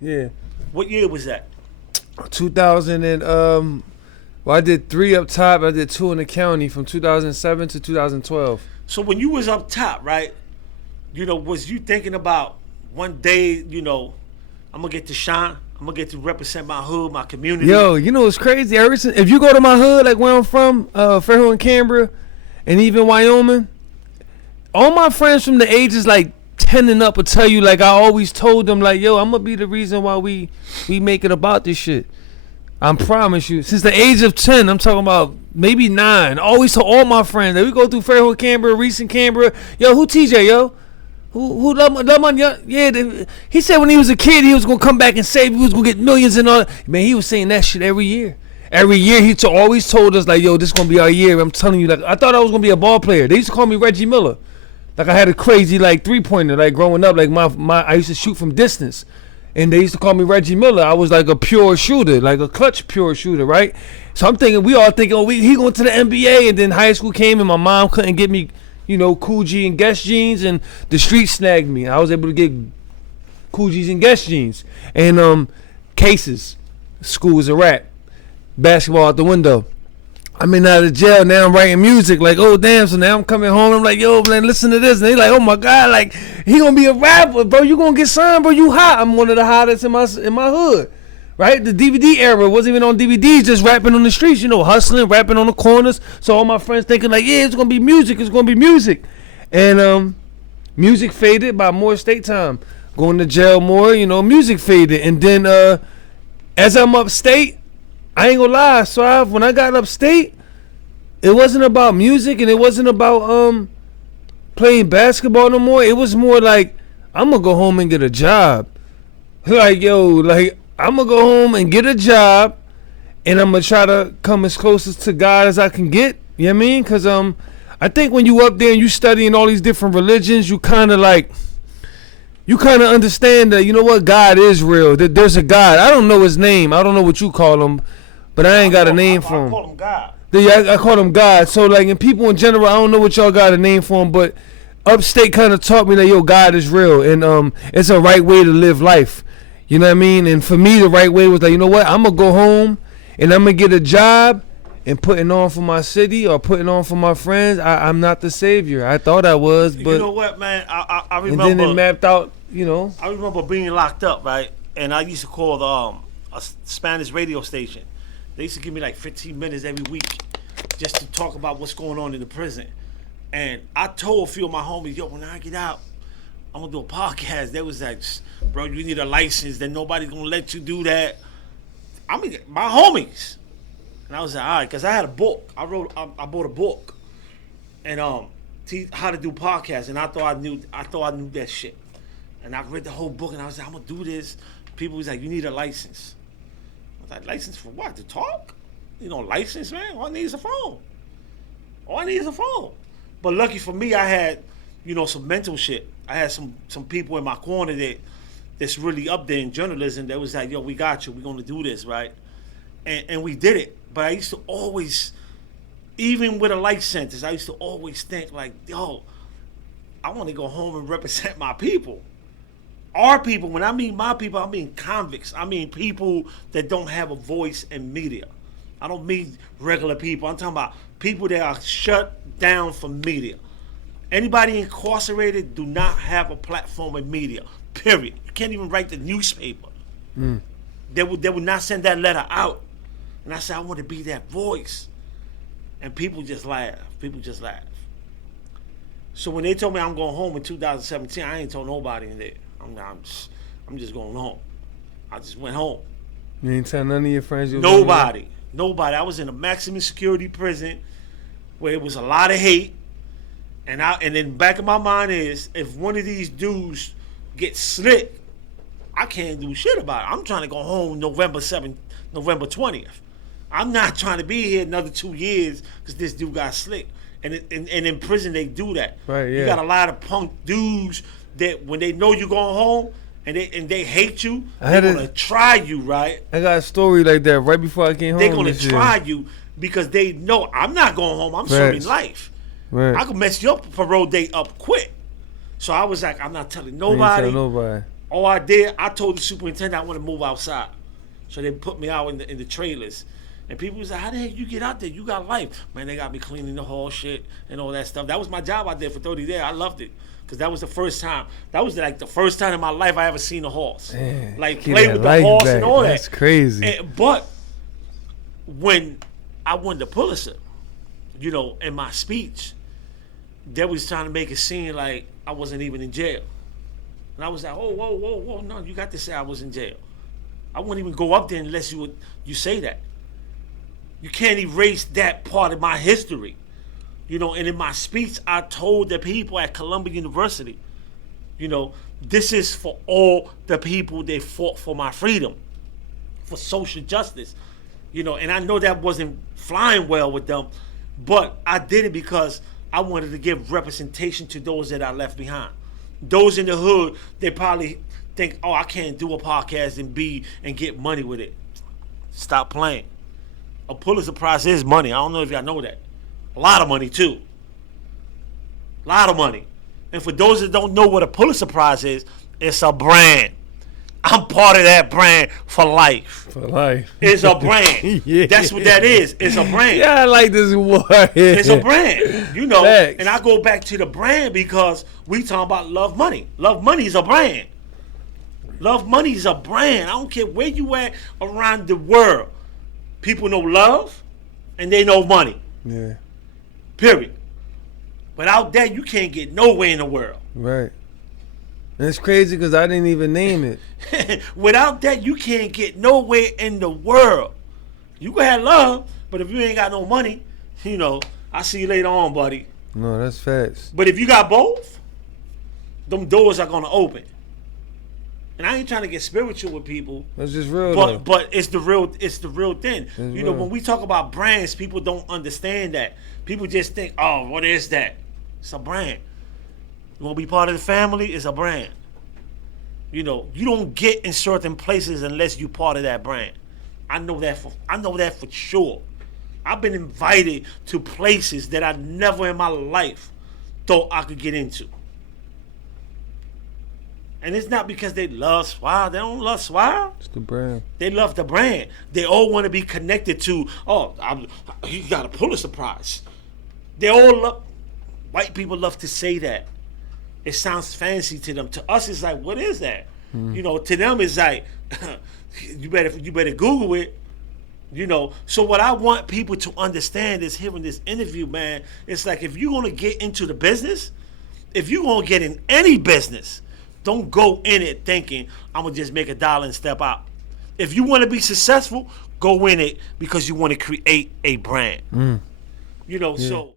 Yeah. What year was that? 2000 and well, I did 3 up top. I did 2 in the county from 2007 to 2012. So when you was up top, right? You know, was you thinking about one day, you know, I'm gonna get to shine. I'm gonna get to represent my hood, my community. Yo, you know what's crazy? If you go to my hood, like where I'm from, Fairhill and Canberra, and even Wyoming, all my friends from the ages like 10 and up will tell you, like I always told them, like, yo, I'm gonna be the reason why we make it about this shit. I promise you. Since the age of 10, I'm talking about maybe 9. Always to all my friends. Like, we go through Fairhill, Canberra, Reese and Canberra. Yo, who TJ, yo? Who love my yeah, he said when he was a kid he was gonna come back and save. He was gonna get millions and all. Man, he was saying that shit every year. Every year he always told us like, yo, this gonna be our year. I'm telling you, like I thought I was gonna be a ball player. They used to call me Reggie Miller. Like I had a crazy like 3-pointer. Like growing up, like my I used to shoot from distance, and they used to call me Reggie Miller. I was like a pure shooter, like a clutch pure shooter, right? So I'm thinking we all thinking, oh, he going to the NBA, and then high school came and my mom couldn't get me. You know, Cool G and Guess jeans, and the street snagged me. I was able to get Cool G's and Guess jeans. And cases. School was a wrap. Basketball out the window. I'm in out of jail, now I'm writing music. Like, oh, damn, so now I'm coming home. I'm like, yo, man, listen to this. And they like, oh, my God, like, he gonna be a rapper, bro. You gonna get signed, bro. You hot. I'm one of the hottest in my hood. Right? The DVD era wasn't even on DVDs, just rapping on the streets, you know, hustling, rapping on the corners. So all my friends thinking like, yeah, it's going to be music. It's going to be music. And music faded by more state time. Going to jail more, you know, music faded. And then as I'm upstate, I ain't going to lie. So when I got upstate, it wasn't about music and it wasn't about playing basketball no more. It was more like, I'm going to go home and get a job. Like, yo, like, I'm going to go home and get a job, and I'm going to try to come as close to God as I can get. You know what I mean? Because I think when you up there and you studying all these different religions, you kind of understand that, you know what, God is real. That there's a God. I don't know his name. I don't know what you call him, but I ain't got a name for him. I call him God. Yeah, I call him God. So, like, and people in general, I don't know what y'all got a name for him, but upstate kind of taught me that, yo, God is real, and it's a right way to live life. You know what I mean? And for me, the right way was like, you know what? I'm going to go home and I'm going to get a job and putting on for my city or putting on for my friends. I'm not the savior. I thought I was, but... You know what, man? I remember... And then it mapped out, you know. I remember being locked up, right? And I used to call a Spanish radio station. They used to give me like 15 minutes every week just to talk about what's going on in the prison. And I told a few of my homies, yo, when I get out, I'm going to do a podcast. They was like, bro, you need a license. Then nobody's going to let you do that. I mean, my homies. And I was like, all right, because I had a book. I bought a book. And how to do podcasts. And I thought I knew that shit. And I read the whole book and I was like, I'm going to do this. People was like, you need a license. I was like, license for what? To talk? You know, license, man? All I need is a phone. But lucky for me, I had, you know, some mental shit. I had some people in my corner that's really up there in journalism that was like, yo, we got you. We're going to do this, right? And we did it. But I used to always, even with a life sentence, I used to always think like, yo, I want to go home and represent my people. Our people. When I mean my people, I mean convicts. I mean people that don't have a voice in media. I don't mean regular people. I'm talking about people that are shut down from media. Anybody incarcerated do not have a platform in media, period. You can't even write the newspaper. They would not send that letter out. And I said, I want to be that voice. And people just laugh. So when they told me I'm going home in 2017, I ain't told nobody in there. I'm just going home. I just went home. You ain't tell none of your friends? Nobody. I was in a maximum security prison where it was a lot of hate. And then back in my mind is, if one of these dudes gets slick, I can't do shit about it. I'm trying to go home November 20th. I'm not trying to be here another 2 years because this dude got slick. And in prison they do that. Right, yeah. You got a lot of punk dudes that when they know you're going home and they hate you, they're gonna try you, right? I got a story like that right before I came home. They're gonna try you because they know I'm not going home. I'm serving life. Right. I could mess your parole date up quick. So I was like, I'm not telling nobody. All I did, I told the superintendent I want to move outside. So they put me out in the trailers. And people was like, how the heck you get out there? You got life. Man, they got me cleaning the hall shit and all that stuff. That was my job out there for 30 days. I loved it. Because that was the first time. That was like the first time in my life I ever seen a horse. Man, like play with the horse back. and all that. That's crazy. But when I won the Pulitzer, you know, in my speech, they was trying to make it seem like I wasn't even in jail. And I was like, oh, whoa, no, you got to say I was in jail. I wouldn't even go up there unless you say that. You can't erase that part of my history. You know, and in my speech, I told the people at Columbia University, you know, this is for all the people that fought for my freedom, for social justice. You know, and I know that wasn't flying well with them, but I did it because I wanted to give representation to those that I left behind. Those in the hood, they probably think, oh, I can't do a podcast and get money with it. Stop playing. A Pulitzer Prize is money. I don't know if y'all know that. A lot of money, too. A lot of money. And for those that don't know what a Pulitzer Prize is, it's a brand. I'm part of that brand for life. For life. It's a brand. Yeah. That's what that is. It's a brand. Yeah, I like this word. It's a brand. You know, Facts. And I go back to the brand because we talking about Love Money. Love Money is a brand. Love Money is a brand. I don't care where you at around the world. People know love and they know money. Yeah. Period. Without that, you can't get nowhere in the world. Right. And it's crazy because I didn't even name it. Without that, you can't get nowhere in the world. You can have love, but if you ain't got no money, you know, I'll see you later on, buddy. No, that's facts. But if you got both, them doors are going to open. And I ain't trying to get spiritual with people. That's just real. But it's the real thing. It's you know, real. when we talk about brands, people don't understand that. People just think, oh, what is that? It's a brand. You want to be part of the family? It's a brand. You know, you don't get in certain places unless you're part of that brand. I know that for sure. I've been invited to places that I never in my life thought I could get into. And it's not because they love Suave. They don't love Suave. It's the brand. They love the brand. They all want to be connected to, he got a Pulitzer Prize. They all love, white people love to say that. It sounds fancy to them. To us, it's like, what is that? You know, to them, it's like, you better Google it. You know, so what I want people to understand is hearing this interview, man, it's like if you're going to get into the business, if you're going to get in any business, don't go in it thinking, I'm going to just make $1 and step out. If you want to be successful, go in it because you want to create a brand. You know, so...